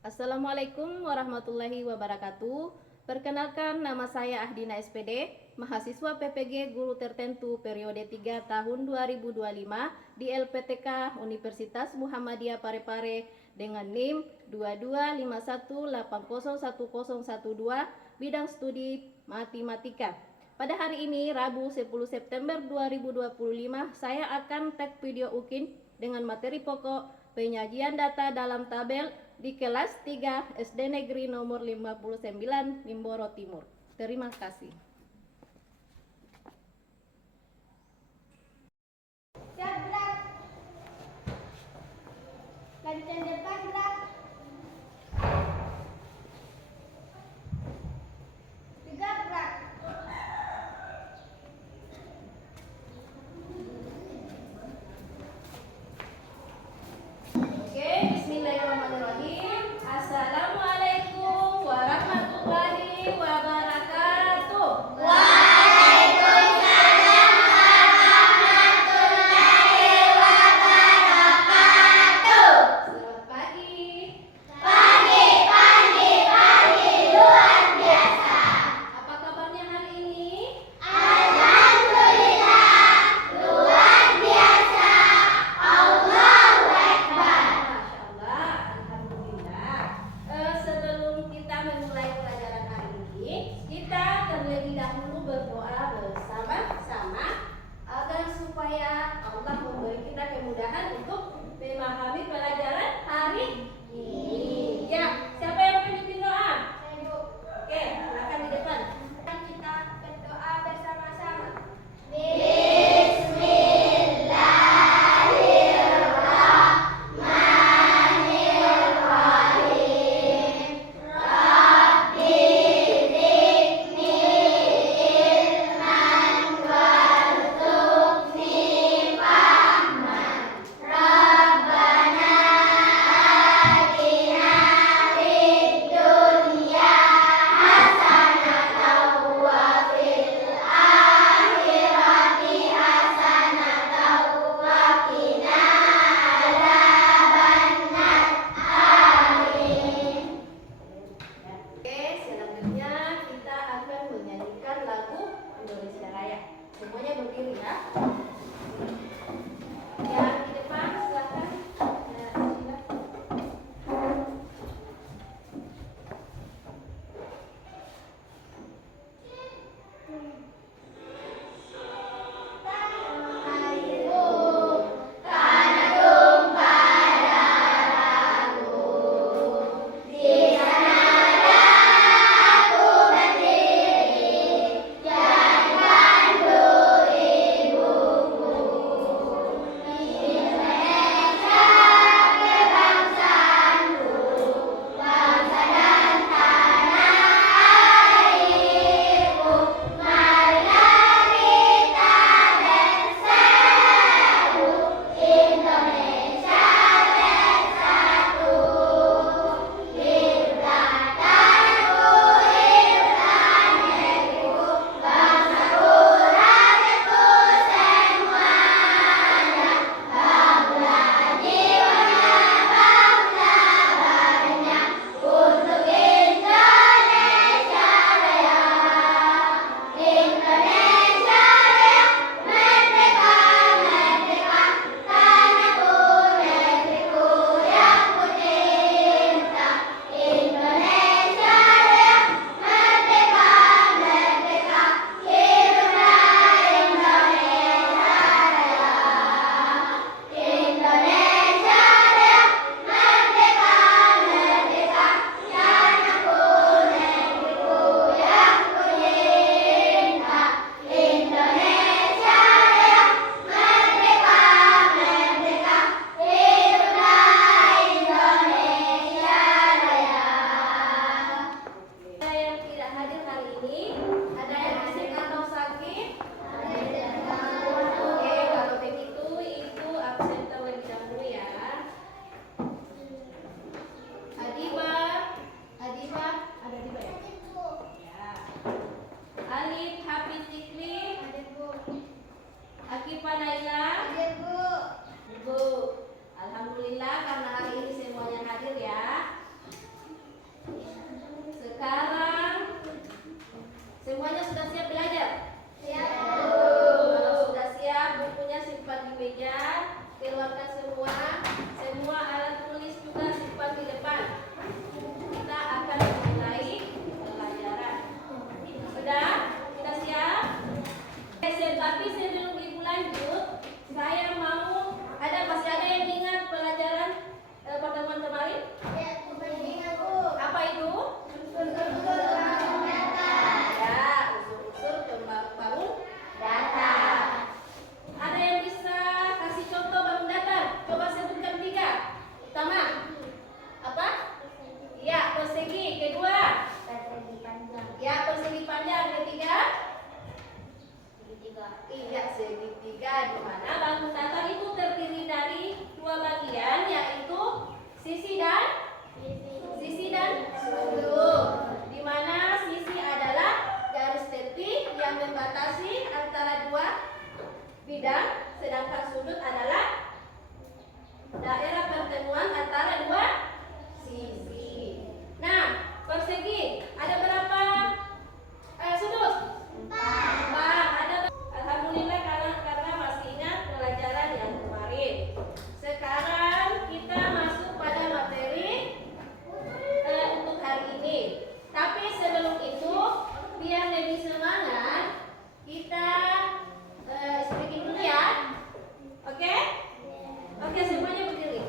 Assalamualaikum warahmatullahi wabarakatuh. Perkenalkan, nama saya Ahdina SPD, mahasiswa PPG Guru Tertentu periode 3 tahun 2025 di LPTK Universitas Muhammadiyah Parepare dengan NIM 2251801012 bidang studi matematika. Pada hari ini, Rabu 10 September 2025, saya akan tag video UKIN dengan materi pokok penyajian data dalam tabel di kelas 3 SD Negeri nomor 59 Mimboro Timur. Terima kasih. Siap gerak. Lancar depan gerak. Tiga gerak. Oke, bismillahirrahmanirrahim. Assalamualaikum warahmatullahi wabarakatuh. Waalaikumsalam warahmatullahi wabarakatuh. Selamat pagi Ya, di mana bangun datar itu terdiri dari dua bagian, yaitu sisi dan sudut. Di mana sisi adalah garis tepi yang membatasi antara dua bidang, sedangkan sudut adalah daerah pertemuan antara dua sisi. Nah, persegi ada berapa sudut? 4. Alhamdulillah karena masih ingat pelajaran yang kemarin. Sekarang kita masuk pada materi untuk hari ini. Tapi sebelum itu, biar lebih semangat, kita speaking dulu ya. Oke? Oke, semuanya berdiri.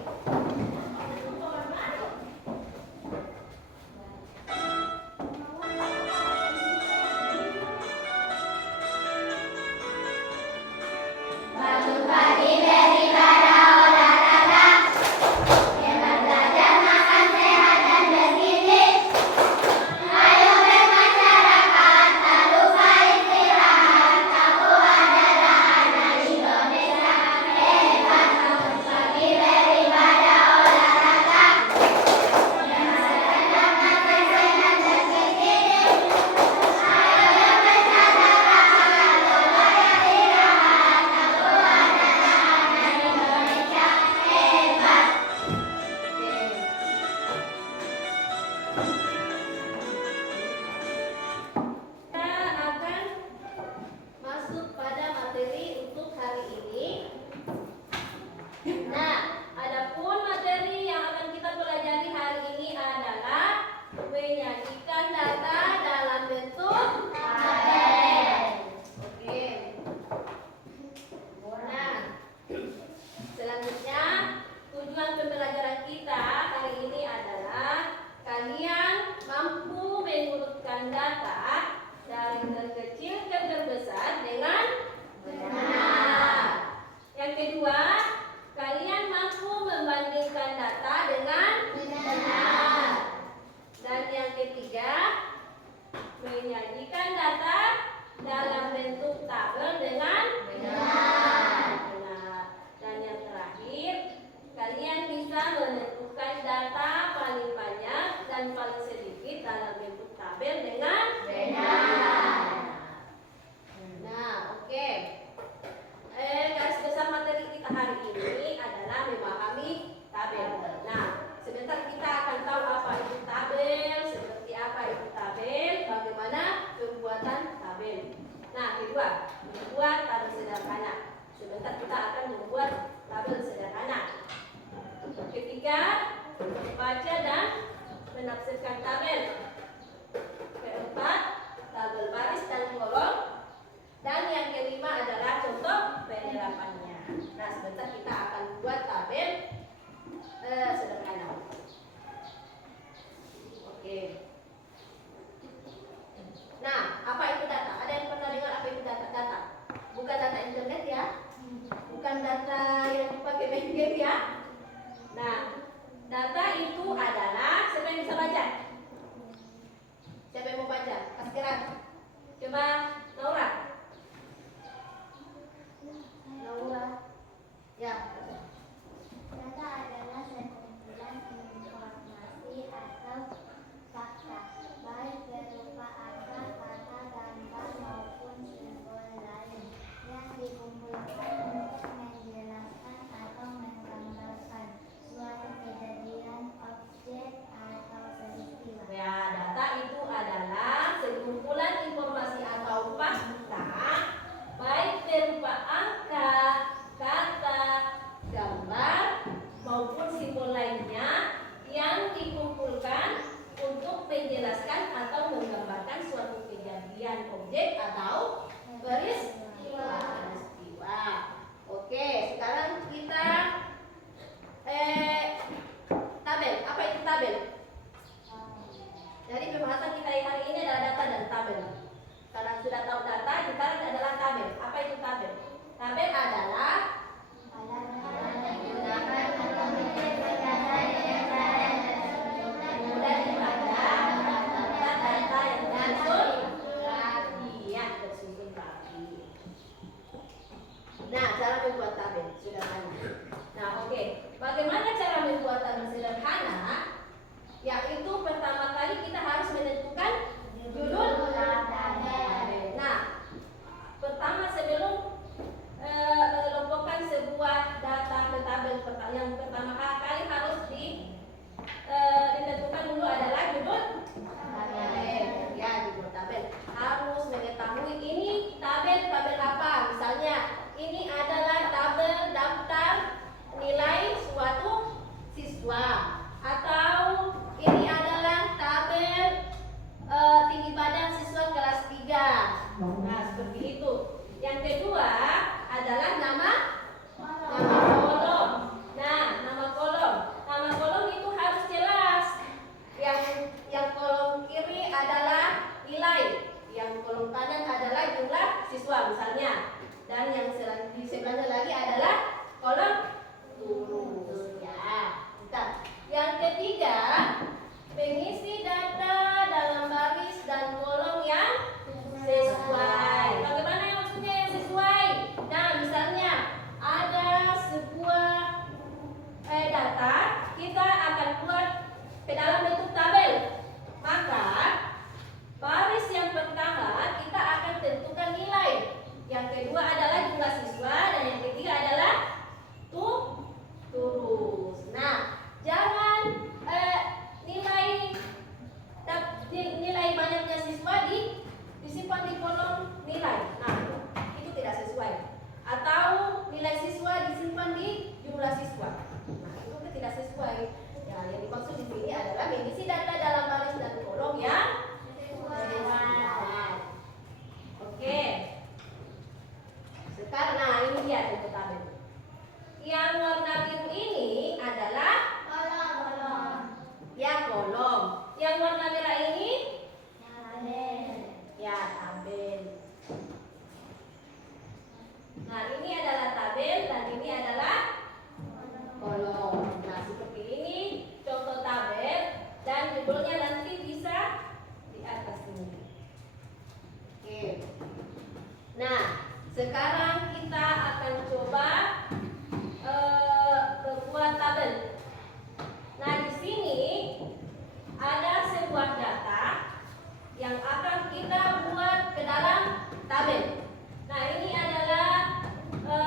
sekarang kita akan coba membuat tabel. Nah, di sini ada sebuah data yang akan kita buat ke dalam tabel. Nah, ini adalah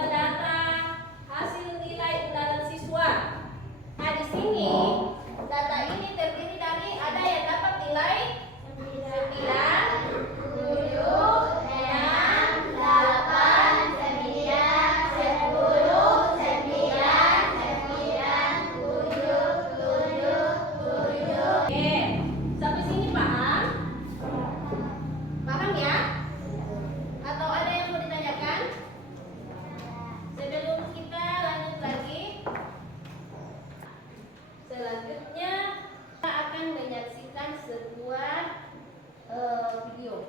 data hasil nilai undangan siswa. Nah, di sini data ini terdiri dari ada yang dapat nilai 9, 7, 6, 8, 9, 10, 9, 7, 7. Oke, sampai sini paham? Paham ya? Atau ada yang mau ditanyakan? Sebelum kita lanjut lagi, selanjutnya kita akan menyaksikan sebuah video.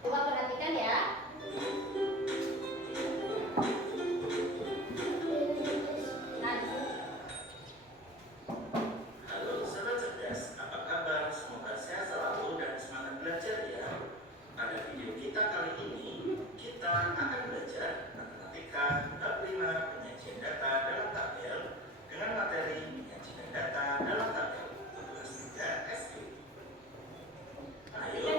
Coba perhatikan ya. Nah, di sini. Halo sobat cerdas, apa kabar? Semoga sehat selalu dan semangat belajar ya. Pada video kita kali ini, kita akan belajar matematika bab 5 penyajian data dalam tabel dengan materi penyajian data dalam tabel kelas 3 SD. Ayo,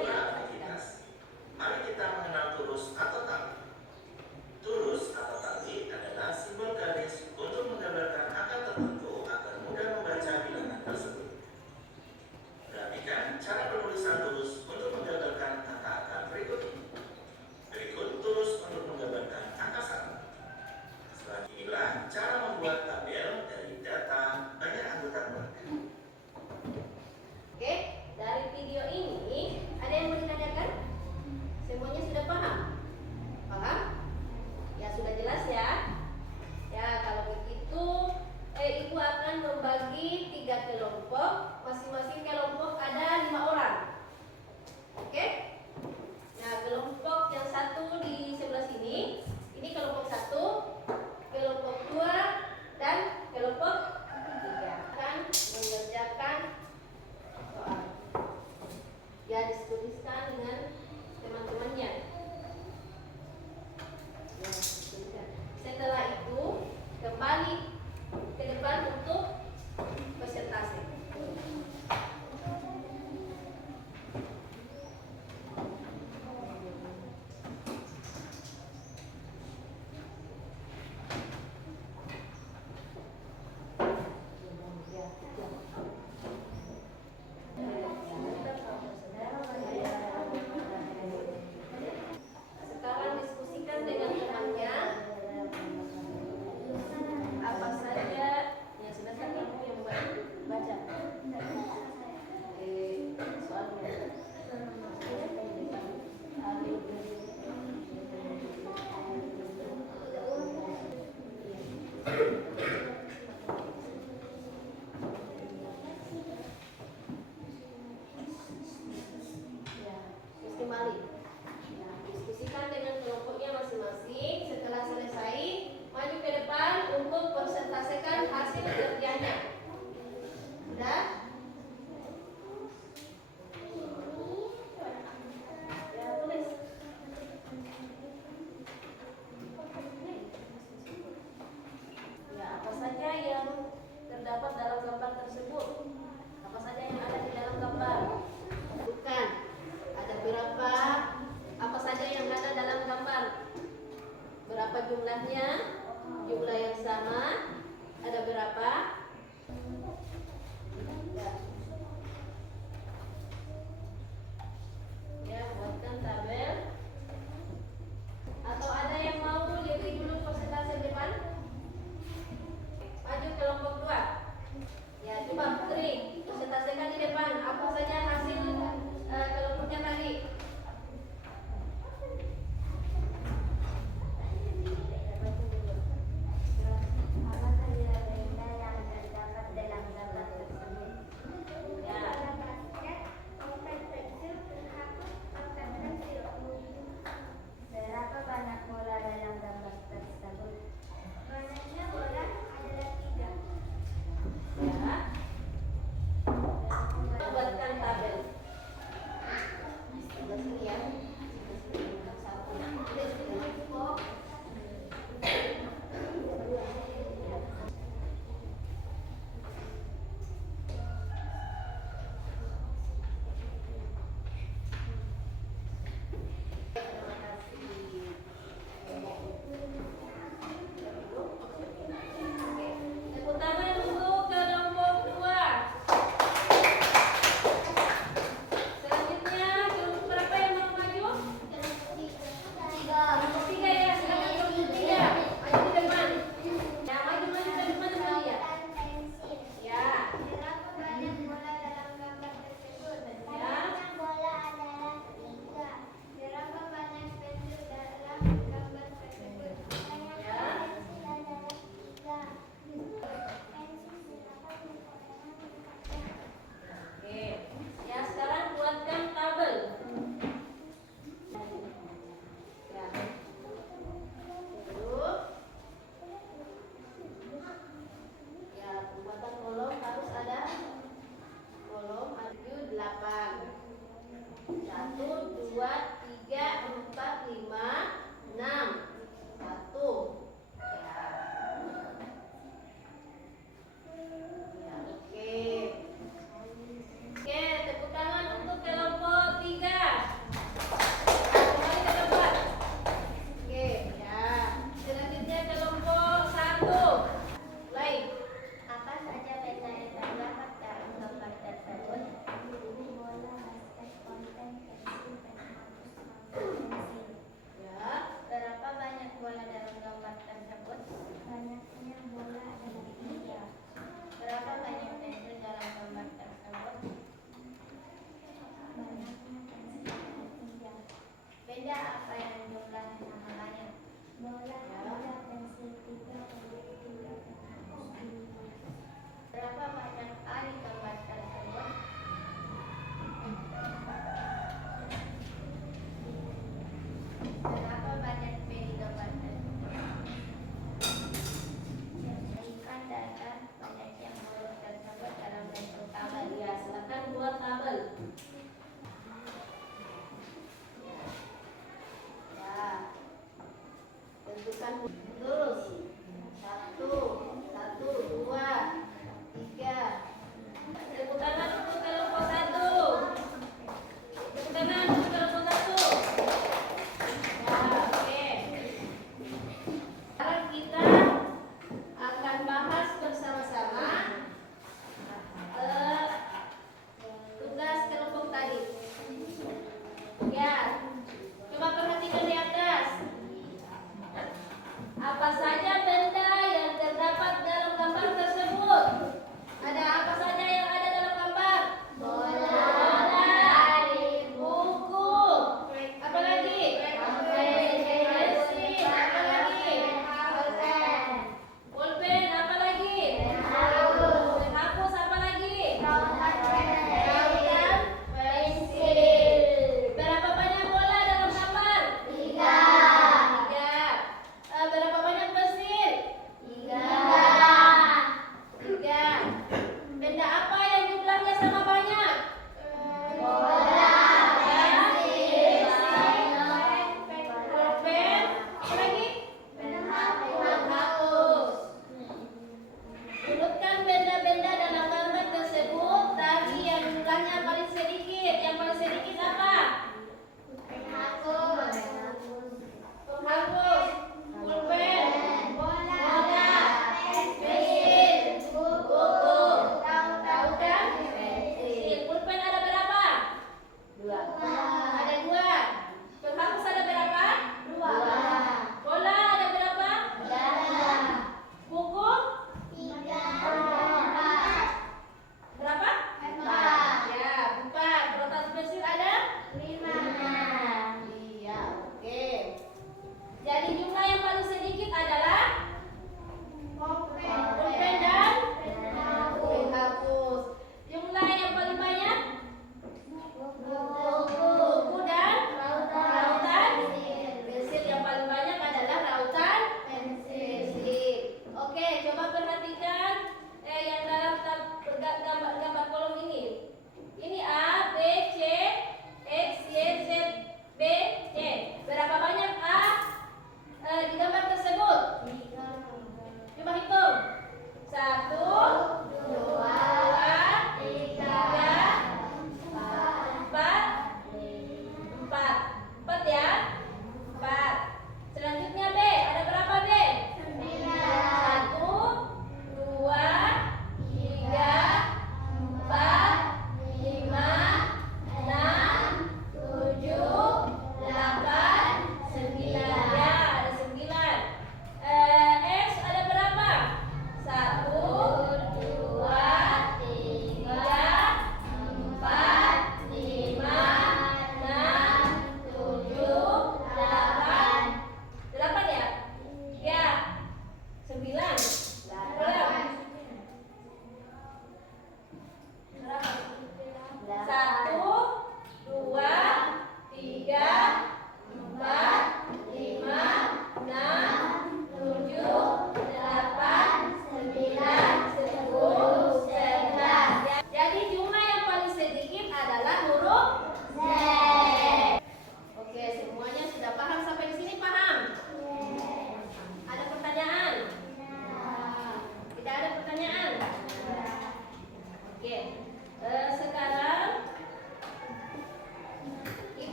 2, 3, 4, 5, 6. 1. Ya. Ya, oke. Oke, tepuk tangan untuk kelompok 3. Kembali ke tempat. Oke, ya. Selanjutnya kelompok 1. Mulai. Apa saja peta yang terdapat dalam gambar tersebut? Bola, basket, konten, pensil, pena hapus.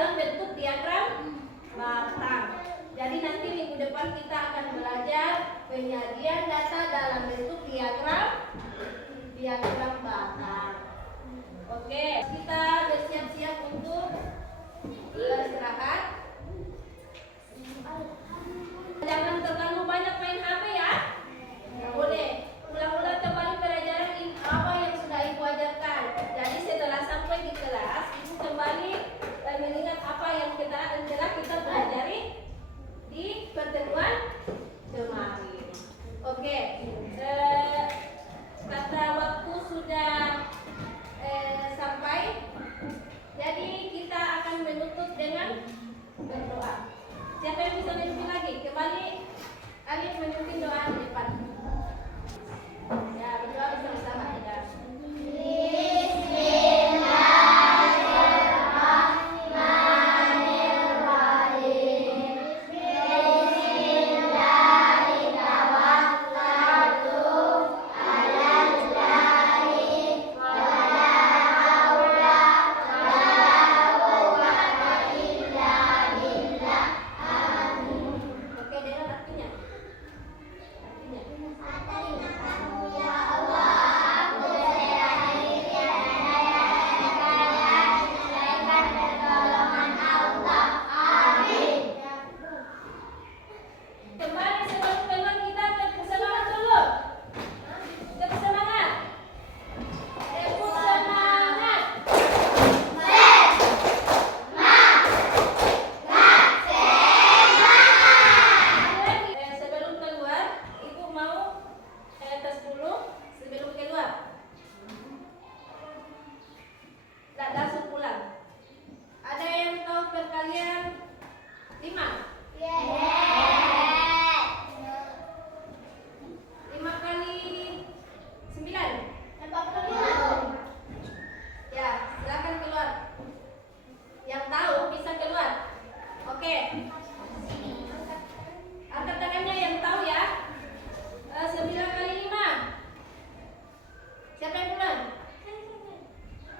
dalam bentuk diagram batang. Jadi nanti minggu depan kita akan belajar penyajian data dalam bentuk diagram batang. Oke, kita bersiap-siap untuk istirahat. Jangan terlalu banyak main HP ya. Nggak boleh. Ulang-ulang kembali pelajaran apa yang sudah Ibu ajarkan. Jadi setelah sampai di kelas, Ibu kembali mengingat apa yang telah kita pelajari di pertemuan kemarin. Oke, kata waktu sudah sampai. Jadi kita akan menutup dengan berdoa. Siapa yang bisa memimpin lagi? Kembali Alif memimpin doa di depan. Ya, berdoa bersama-sama ya. Oke, Dela artinya. Kembali sebelum keluar kita bersemangat dulu. Bersemangat. Bersemangat. Sebelum keluar, Ibu mau tes dulu sebelum keluar. Tak langsung pulang. Ada yang tahu perkalian 5? 5 kali 9? 40. Ya, silakan keluar. Yang tahu bisa keluar. Oke. Angkat tangannya yang tahu ya. 9 kali 5. Siapa yang duluan?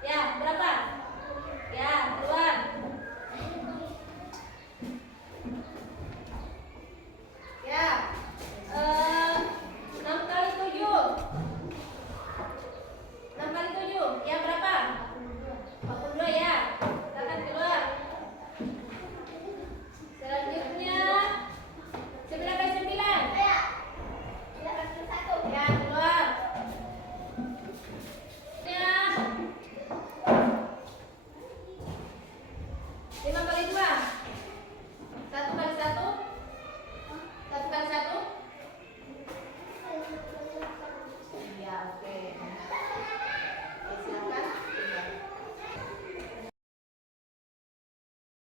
Ya, berapa? Ya, keluar. Ya. 6 kali 7. 6 kali 7. Ya, berapa? 42 ya. Silakan keluar. Selanjutnya 9 kali 9. Ya, keluar. Ya. 5